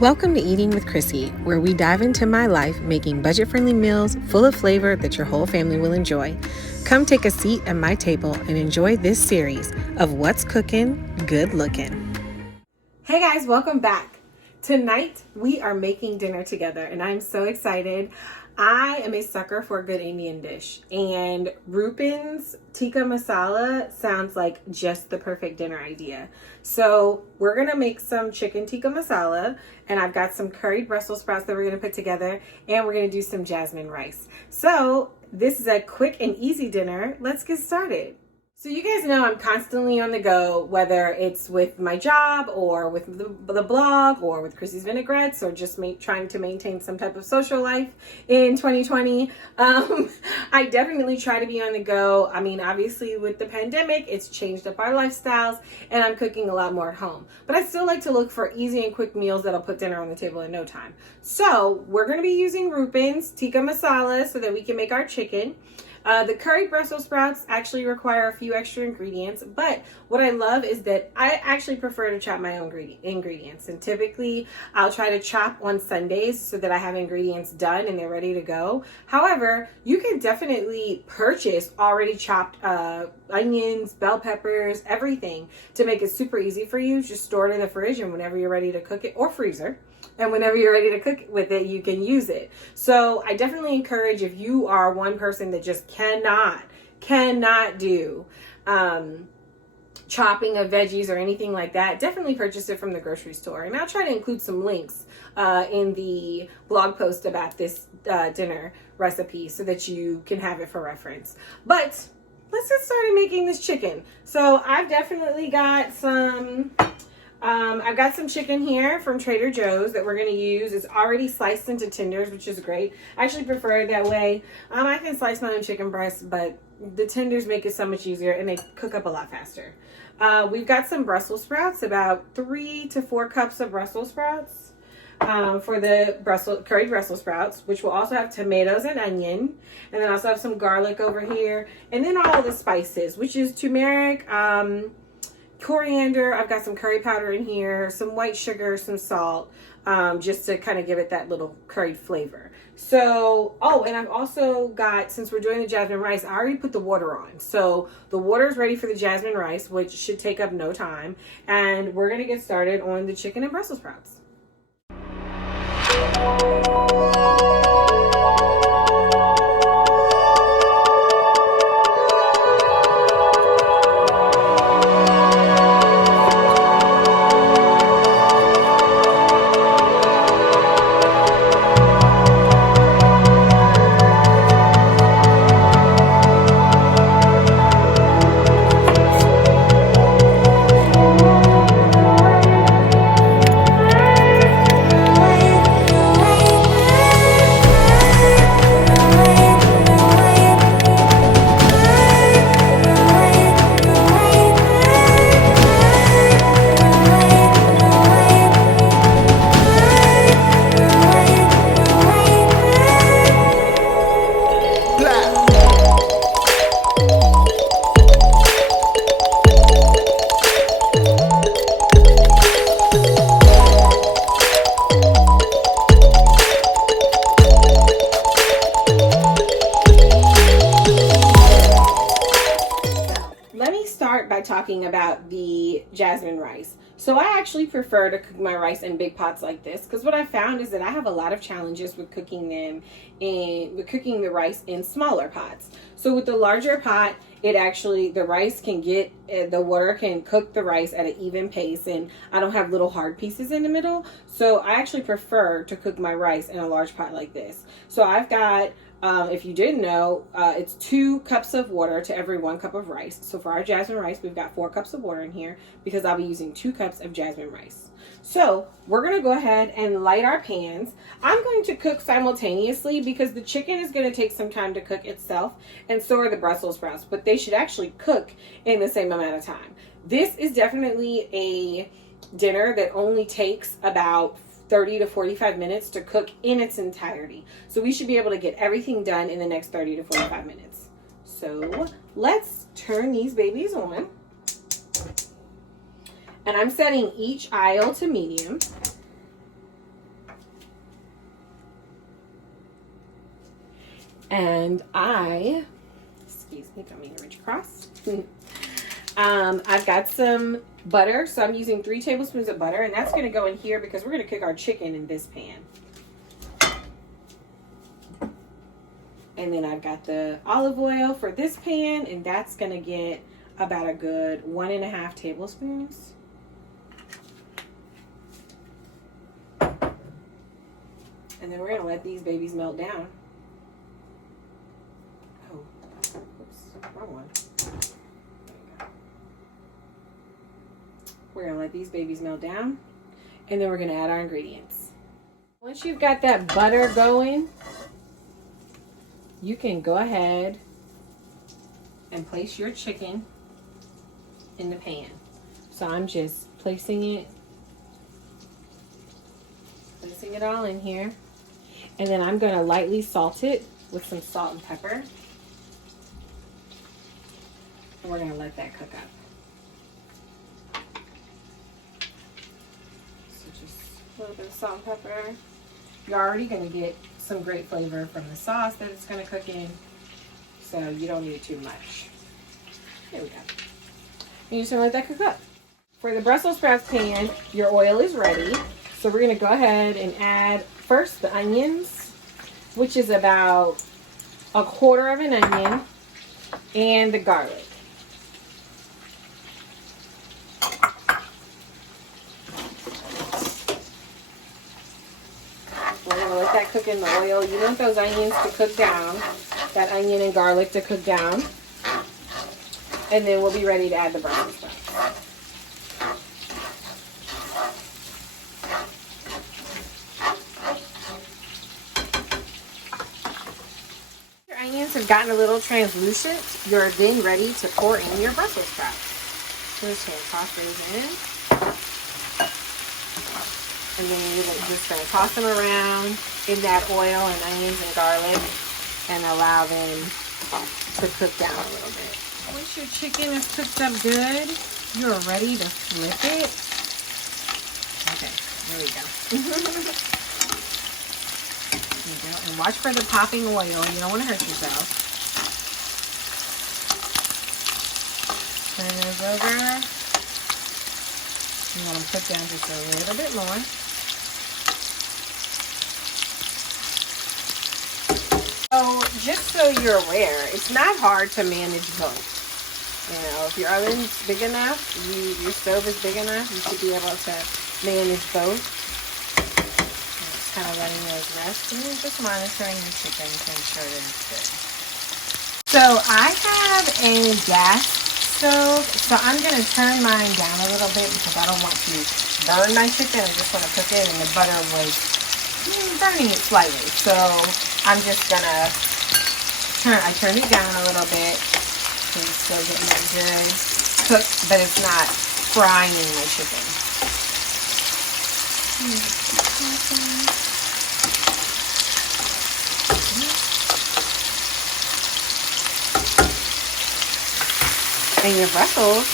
Welcome to Eating with Chrissy, where we dive into my life making budget-friendly meals full of flavor that your whole family will enjoy. Come take a seat at my table and enjoy this series of What's Cookin', Good Lookin'. Hey guys, welcome back. Tonight we are making dinner together and I'm so excited. I am a sucker for a good Indian dish, and Rupen's Tikka Masala sounds like just the perfect dinner idea. So we're gonna make some chicken tikka masala, and I've got some curried Brussels sprouts that we're gonna put together, and we're gonna do some jasmine rice. So this is a quick and easy dinner. Let's get started. So you guys know I'm constantly on the go, whether it's with my job or with the blog or with Chrissy's Vinaigrettes or just trying to maintain some type of social life in 2020. I definitely try to be on the go. I mean, obviously with the pandemic, it's changed up our lifestyles and I'm cooking a lot more at home. But I still like to look for easy and quick meals that'll put dinner on the table in no time. So we're going to be using Rupen's Tikka Masala so that we can make our chicken. The curried Brussels sprouts actually require a few extra ingredients, but what I love is that I actually prefer to chop my own ingredients. And typically I'll try to chop on Sundays so that I have ingredients done and they're ready to go. However, you can definitely purchase already chopped onions, bell peppers, everything to make it super easy for you. Just store it in the fridge, and whenever you're ready to cook it, or freezer, and whenever you're ready to cook with it, you can use it. So I definitely encourage, if you are one person that just cannot do chopping of veggies or anything like that, definitely purchase it from the grocery store. And I'll try to include some links in the blog post about this dinner recipe so that you can have it for reference. But let's get started making this chicken. So I've definitely got I've got some chicken here from Trader Joe's that we're going to use. It's already sliced into tenders, which is great. I actually prefer it that way. I can slice my own chicken breast, but the tenders make it so much easier and they cook up a lot faster. We've got some Brussels sprouts, about 3 to 4 cups of Brussels sprouts for the curried Brussels sprouts, which will also have tomatoes and onion. And then also have some garlic over here. And then all the spices, which is turmeric, coriander. I've got some curry powder in here, some white sugar, some salt, just to kind of give it that little curried flavor. So, and I've also got, since we're doing the jasmine rice, I already put the water on. So the water is ready for the jasmine rice, which should take up no time. And we're going to get started on the chicken and Brussels sprouts. Talking about the jasmine rice. So I actually prefer to cook my rice in big pots like this, because what I found is that I have a lot of challenges with cooking the rice in smaller pots. So with the larger pot, the rice can the water can cook the rice at an even pace, and I don't have little hard pieces in the middle. So I actually prefer to cook my rice in a large pot like this. So I've got, if you didn't know, it's 2 cups of water to every 1 cup of rice. So for our jasmine rice, we've got 4 cups of water in here because I'll be using 2 cups of jasmine rice. So we're going to go ahead and light our pans. I'm going to cook simultaneously because the chicken is going to take some time to cook itself, and so are the Brussels sprouts, but they should actually cook in the same amount of time. This is definitely a dinner that only takes about 30 to 45 minutes to cook in its entirety. So we should be able to get everything done in the next 30 to 45 minutes. So let's turn these babies on. And I'm setting each aisle to medium. And excuse me, don't mean to reach across. I've got some butter, so I'm using 3 tablespoons of butter, and that's going to go in here because we're going to cook our chicken in this pan. And then I've got the olive oil for this pan, and that's going to get about a good 1.5 tablespoons. And then we're going to let these babies melt down. Oh, oops, wrong one. There we go. We're going to let these babies melt down, and then we're going to add our ingredients. Once you've got that butter going, you can go ahead and place your chicken in the pan. So I'm just placing it all in here. And then I'm going to lightly salt it with some salt and pepper. And we're going to let that cook up. So just a little bit of salt and pepper. You're already going to get some great flavor from the sauce that it's going to cook in, so you don't need too much. There we go. And you're just going to let that cook up. For the Brussels sprouts pan, your oil is ready. So we're going to go ahead and add first the onions, which is about 1/4 of an onion, and the garlic. We're going to let that cook in the oil. You want those onions to cook down, that onion and garlic to cook down. And then we'll be ready to add the Brussels sprouts. Your onions have gotten a little translucent. You're then ready to pour in your Brussels sprouts. So just going to toss those in. And then you're just going to toss them around in that oil and onions and garlic and allow them to cook down a little bit. Once your chicken is cooked up good, you're ready to flip it. Okay, there we go. There you go. And watch for the popping oil. You don't want to hurt yourself. Turn those over. You want them cooked down just a little bit more. So, just so you're aware, it's not hard to manage both. You know, if your oven's big enough, your stove is big enough, you should be able to manage both. Just kind of letting those rest and just monitoring your chicken to ensure that it's good. So I have a gas stove, so I'm going to turn mine down a little bit because I don't want to burn my chicken. I just want to cook it, and the butter was burning it slightly. So I'm just going to turn it down a little bit. It's still getting that good cooked, but it's not frying my chicken. And your Brussels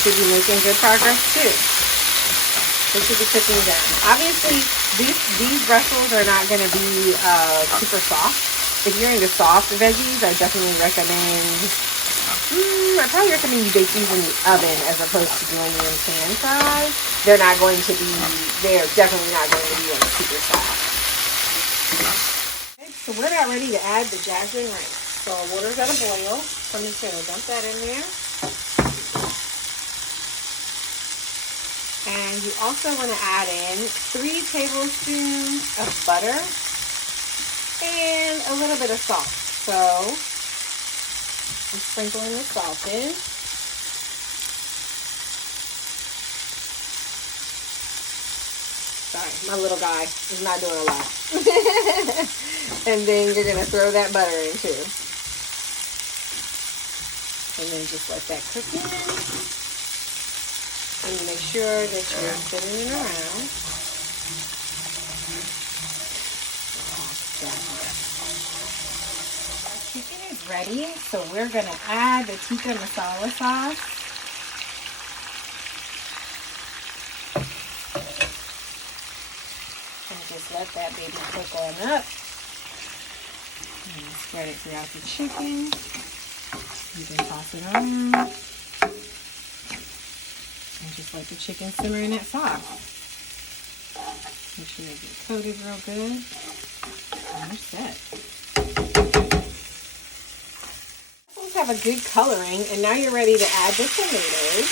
should be making good progress too. They should be cooking down. Obviously, these Brussels are not going to be super soft. If you're into soft veggies, I definitely recommend. I probably recommend you bake these in the oven as opposed to doing them pan fried. They're definitely not going to be like super soft. Okay, so we're about ready to add the jasmine rice. So our water's at a boil. So I'm just going to dump that in there. And you also want to add in 3 tablespoons of butter and a little bit of salt. So I'm sprinkling the salt in. Sorry, my little guy is not doing a lot. And then you're going to throw that butter in too. And then just let that cook in. And you make sure that you're spinning it around. Our chicken is ready, so we're going to add the tikka masala sauce. And just let that baby cook on up. Spread it throughout the chicken. You can toss it around. And just let the chicken simmer in that sauce. Make sure they get coated real good. And you're set. Those have a good coloring, and now you're ready to add the tomatoes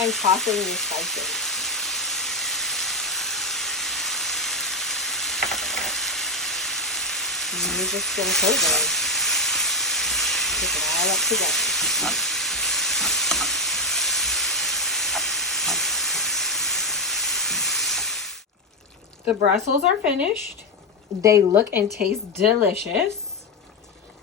and toss in your spices. And you're just going to coat those. Pick it all up together. The Brussels are finished. They look and taste delicious.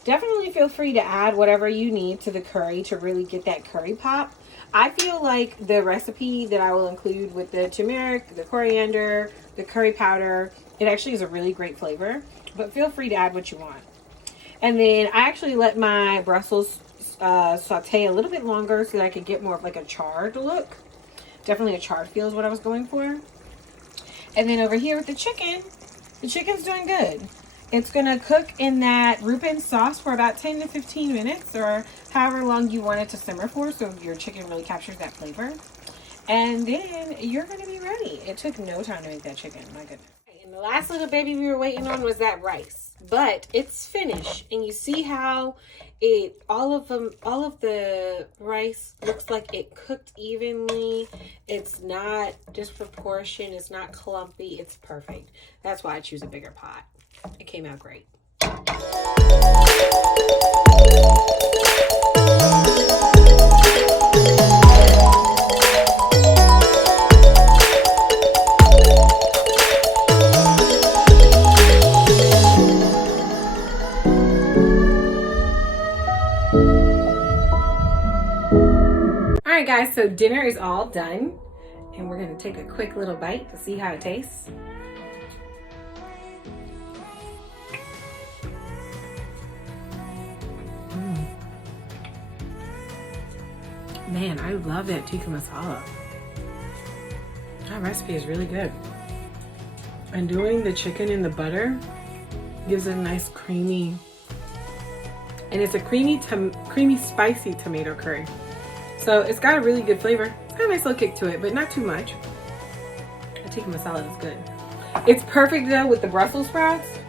Definitely feel free to add whatever you need to the curry to really get that curry pop. I feel like the recipe that I will include with the turmeric, the coriander, the curry powder, it actually is a really great flavor, but feel free to add what you want. And then I actually let my Brussels saute a little bit longer so that I could get more of like a charred look. Definitely a charred feel is what I was going for. And then over here with the chicken's doing good. It's going to cook in that Rupen sauce for about 10 to 15 minutes or however long you want it to simmer for, so your chicken really captures that flavor. And then you're going to be ready. It took no time to make that chicken. My goodness. And the last little baby we were waiting on was that rice. But it's finished. And you see how all of the rice looks like it cooked evenly. It's not disproportionate. It's not clumpy. It's perfect. That's why I choose a bigger pot. It came out great. Alright guys, so dinner is all done. And we're going to take a quick little bite to see how it tastes. Man, I love that tikka masala. That recipe is really good. And doing the chicken in the butter gives it a nice creamy, and it's a creamy spicy tomato curry. So it's got a really good flavor. It's got a nice little kick to it, but not too much. The tikka masala is good. It's perfect though with the Brussels sprouts.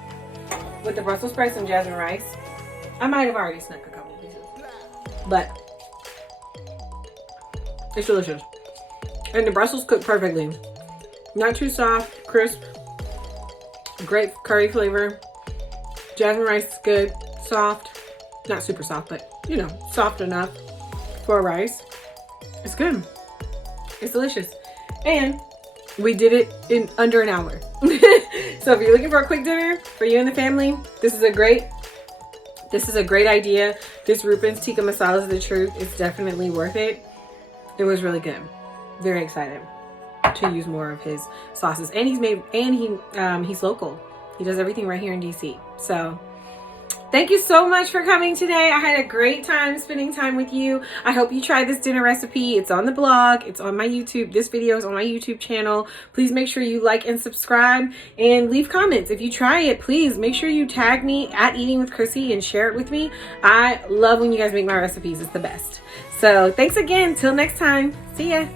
With the Brussels sprouts and jasmine rice. I might have already snuck a couple pieces, but it's delicious. And the Brussels cook perfectly. Not too soft, crisp, great curry flavor. Jasmine rice is good, soft. Not super soft, but you know, soft enough for rice. It's good. It's delicious. And we did it in under an hour. So if you're looking for a quick dinner for you and the family, this is a great idea. This Rupen's Tikka Masala is the truth. It's definitely worth it. It was really good. Very excited to use more of his sauces. And he's local. He does everything right here in DC. So thank you so much for coming today. I had a great time spending time with you. I hope you try this dinner recipe. It's on the blog. It's on my YouTube. This video is on my YouTube channel. Please make sure you like and subscribe and leave comments. If you try it, please make sure you tag me at Eating with Chrissy and share it with me. I love when you guys make my recipes. It's the best. So thanks again. Till next time. See ya.